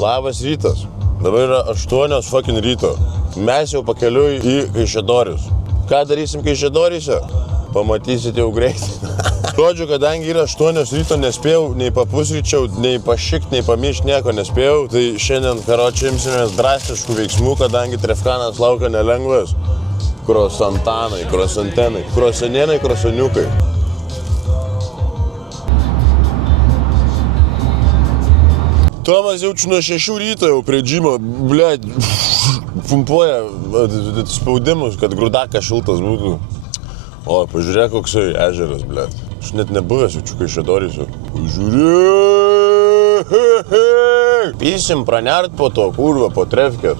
Labas rytas. Dabar yra 8 fucking ryto. Mes jau pakeliui į Kaišiadorius. Ką darysim Kaišiadoryse? Pamatysit jau greitai. Žodžiu, kadangi yra 8 ryto, nespėjau nei papusryčiau, nei pašikt, nei pamišt, nieko nespėjau. Tai šiandien, karočiui, imsimės drastiškų veiksmų, kadangi trefkanas laukia nelengvas. Krosantanai, krosantenai, krosanienai, krosaniukai. Tomas jau nuo 6 ryto jau prie džimo, blėt, pumpuoja spaudimus, kad grūdakas šiltas būtų. O, pažiūrėk, koksai ežeras, blėt. Aš net nebuvęs jaučiu Kaišiadoryse. Pažiūrėk! Pysim pranert po to, kurva, po trefkę.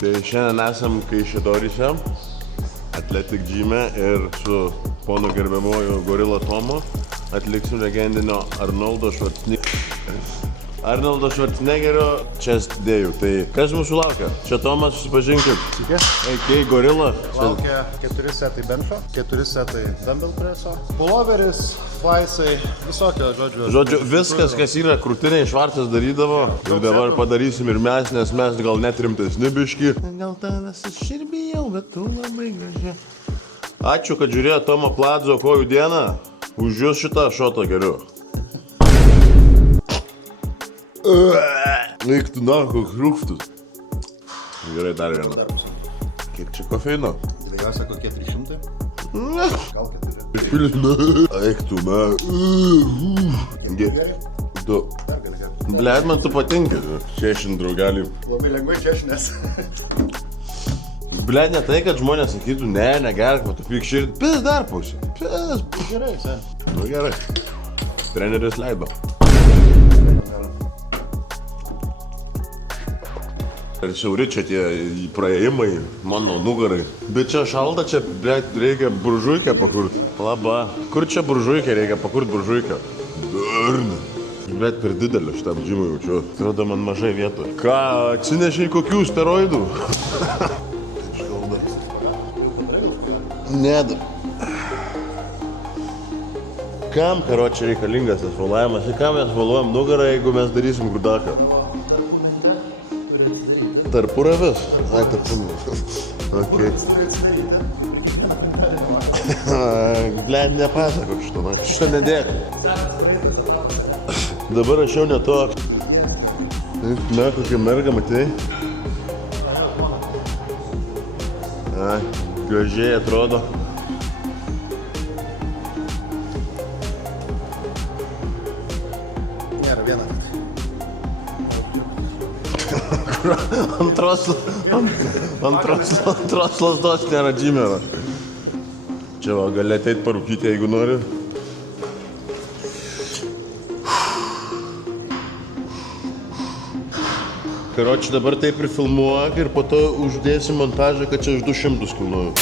Tai šiandien esam Kaišiadoryse, Atletik džime ir su ponu gerbiamuoju Gorila Tomu atliksim legendinio Arnoldo Švarcnegerio chest dėjų. Tai kas mūsų laukia? Čia Tomas, susipažinkim. Sveiki. AK Gorila. Laukia 4 setai bencho, 4 setai dumbbell preso, pulloveris, flaisai, visokio, Žodžiu, viskas, kas yra krūtiniai, Švarcas darydavo. Ir dabar padarysim ir mes, nes mes gal net rimtesni biški. Gal tavęs aš ir bijau, bet tu labai graži. Ačiū, kad žiūrėjo Tomo Pladzo kojų dieną. Už jūs šitą šotą geriu. Eik tu na, koks rūgštus. Gerai, dar vieną. Kiek čia kofeino? Dviejose kokie 300? Gal 4. Eik tu na. Gerai? Du. Dar gali gerti. Blet, man tu patinka. Češin, draugelį. Labai lengvai češinės. Blet, ne tai, kad žmonės sakytų, ne, negerk, bet tu pyk širdį. Pis dar pusė. Pis. Gerai, sen. Nu gerai. Treneris leido. Ir siauri čia tie praėjimai, mano nugarai. Bet čia šalta, čia, blėt, reikia buržuikę pakurt. Laba. Kur čia buržuikę reikia pakurt buržuikę? Durna. Bet per didelį šitam džimui jaučiu. Atrodo man mažai vietų. Ką, atsinešiai kokių steroidų? Taip škalda. Nedar. Kam, karočiui, reikalingas tas valavimas? Ir kam mes valuojam nugarą, jeigu mes darysim grudaką? Tarpuravis? Ai, tarpuravis. Okei. Bled, nepasakok šitą, man šitą nedėk. Dabar aš jau netok. Na, kokia merga, matai? Ai, gražiai atrodo. Nėra viena. Antros lasdos nėra džimero. Čia va, gali ateit parūkyti, jeigu nori. Karoči, dabar taip prifilmuok ir po to uždėsim montažą, kad čia už 200 kilnuoju.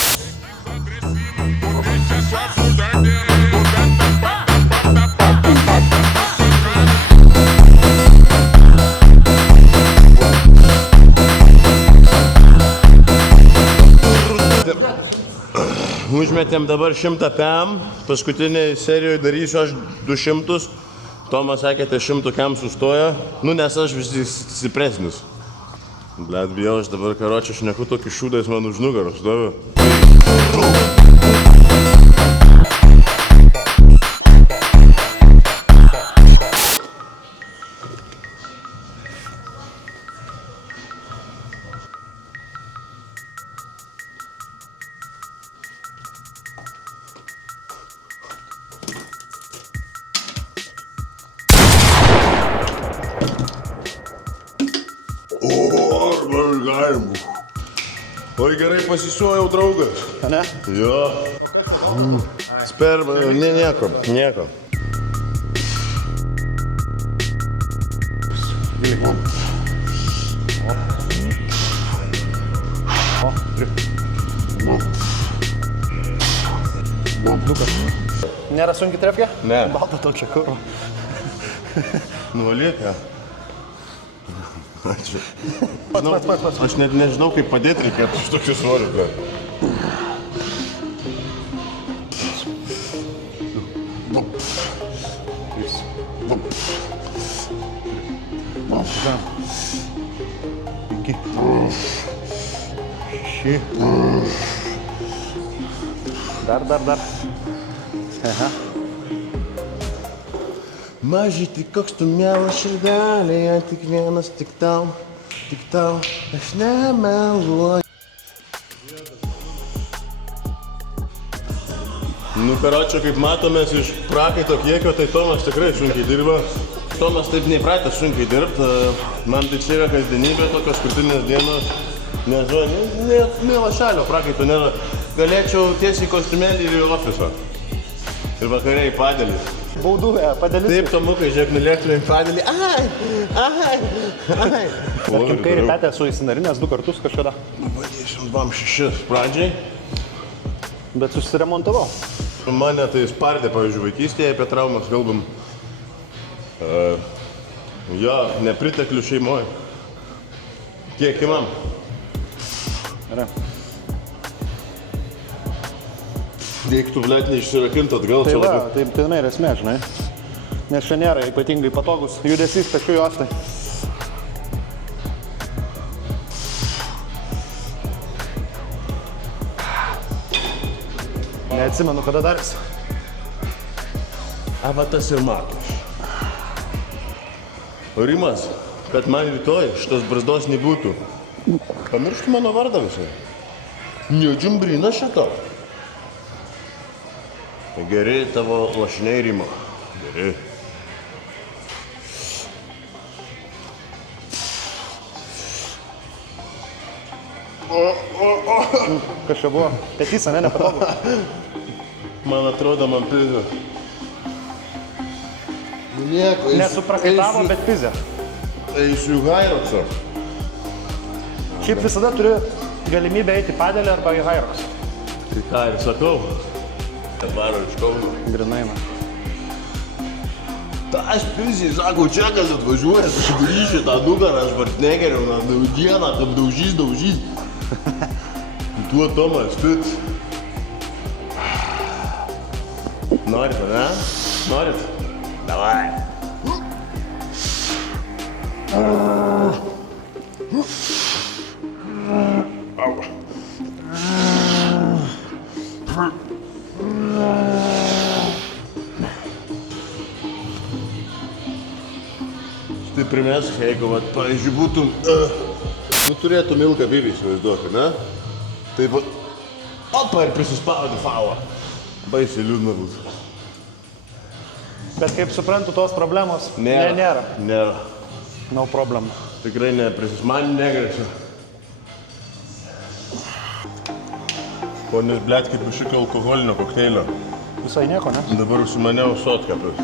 Užmetėm dabar 100 PM, paskutiniai serijoje darysiu aš 200. Tomas sakė, tai 100 PM sustoja. Nu, nes aš vis stipresnis. Blet, bijau, aš dabar, karočiui, šneku tokį šūdais man už nugaros, stoviu. Oi, gerai pasisuojau, draugas. A ne? Jo. Sperma, nieko. Nėra sunki trefkė? Ne. Balta točia kurva. Nuvalyk, ja. Ačiū. Aš net nežinau, kaip padėti reikėtų iš tokių svorių, bet. 5, 6. Dar. Aha. Mažyti, koks tu mielas širdelėje, tik vienas, tik tau, aš nemeluoju. Nu, karočią, kaip matomės iš prakaito kiekio, tai Tomas tikrai sunkiai dirba. Tomas taip neįpratęs sunkiai dirbti, man tai čia yra kasdienybė, tokios krūtinės dienos. Nes, nė lašelio prakaito nėra. Galėčiau tiesiai kostiumėlį ir į ofisą. Ir vakariai į padėlį. Bauduvė, padėlis. Taip, Tomukai, žiūrėk, nulėktume į padėlį. Ai. Tarkim, kairį petę esu įsinarinęs 2 kartus kažkada. Bandysim, bam 6 pradžiai. Bet susiremontavau. Mane tai spardė, pavyzdžiui, vaikystėje apie traumas kalbam. Jo, nepriteklių šeimoje. Kiek imam? Gerai. Reiktų, blėt, neišsirakinti atgal. Tai va, tai pilnai ir esmė, žinai. Nes čia nėra ypatingai patogus judesys pečių juostai. Neatsimenu, kada daris. Va tas ir matos. Rimas, kad man rytoj šitos brazdos nebūtų. Pamirštų mano vardą visai. Nedžiumbrina šito. Geri tavo lašiniai, Rimo. Geri. Kas čia buvo? Petys, ne, nepatogu. Man atrodo, man pizė. Nieko, Nesuprakaitavo, bet pizė. Eisiu į Hairoksą. Šiaip visada turi galimybę eiti į padėlį arba į Hairoksą. Tai ką ir sakau. Varo iš Kauno. Grinaina. Aš pizį, sakau, čia kas atvažiuoja, sugrįši tą nugarą, aš Vartnegeriau, na, dieną, kad daužys. Tuo Tomas, spit. Norit, ne? Norit? Davai. Tai primės, jeigu, pavyzdžiui, būtum, turėtum ilgą bivį, įsivaizduoki, ne? Tai, opa, ir prisispaudi faulą. Baisiai liūdna būtų. Bet kaip suprantu, tos problemos nėra. Nėra. No problem. Tikrai ne, man negrėsia. Ponis, blėt, kaip išikio alkoholinio kokteilio. Visai nieko, ne? Dabar užsimaniau sotkepius.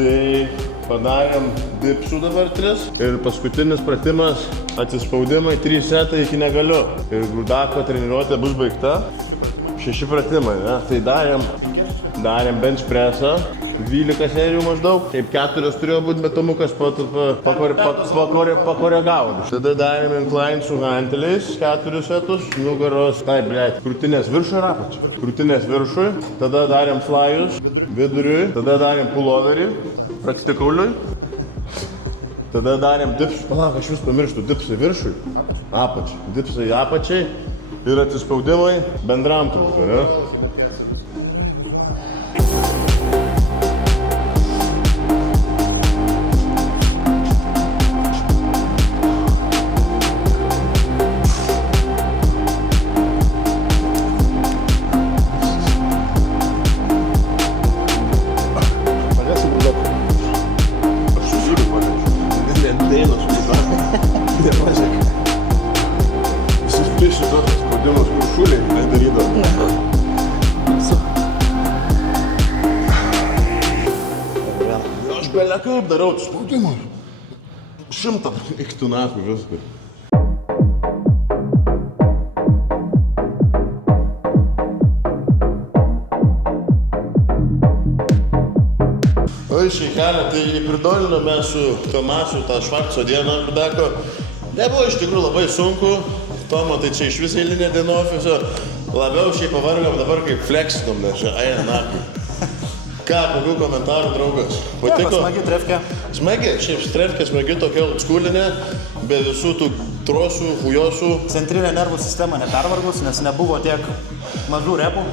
Tai padarėm dipsų dabar 3 ir paskutinis pratimas atsispaudimai 3 setai iki negaliu. Ir grūdako treniruotė bus baigta. 6 pratimai, ne? Tai darėm bench pressą, 12 serijų maždaug. Taip 4 turėjo būti, bet Tomukas pakoregavo. Tada darėm incline su hanteliais, 4 setus, nugaros, krūtinės viršų ir apačią. Krūtinės viršui, tada darėm flyus, viduriui, tada darėm pulloverį, praktikauliui. Tada darėm dipsų, palauk, aš vis pamirštu, dipsai viršui, apačiai, dipsai apačiai ir atsispaudimai bendram turbūt, ne? Kaip darau spaudimą? 100 eiktų nakų viską. O iš kelią, tai pridolinome su Tomasu tą Švarco dieną, Rudako. Nebuvo iš tikrųjų labai sunku. Tomo, tai čia iš visą eilinę dieną ofiso. Labiau šiaip pavargom dabar kaip fleksinom, nes čia eina naktį. Ką, kokių komentarų, draugas? Patiko? Smagi trefkė. Smagi, šiaip trefkė smagi tokia oldschoolinė, be visų tų trosų, hujosų. Centrinė nervų sistema nepervargus, nes nebuvo tiek mažų repų.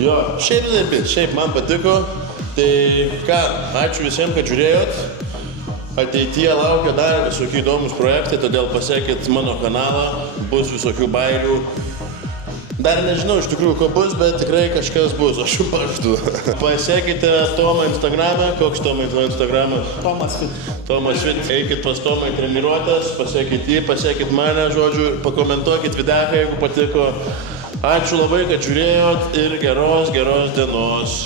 Jo, šiaip man patiko. Tai ką, ačiū visiems, kad žiūrėjot. Ateityje laukia dar visokių įdomus projektai, todėl pasekit mano kanalą, bus visokių bairių. Dar nežinau iš tikrųjų, ko bus, bet tikrai kažkas bus, aš jums pažadu. Pasekite Tomą Instagramą, koks Tomo Instagramas? Tomas Fit. Tomas Fit, eikit pas Tomą į treniruotes, pasekit jį, pasekit mane, žodžiu, pakomentuokit videką, jeigu patiko. Ačiū labai, kad žiūrėjot ir geros dienos.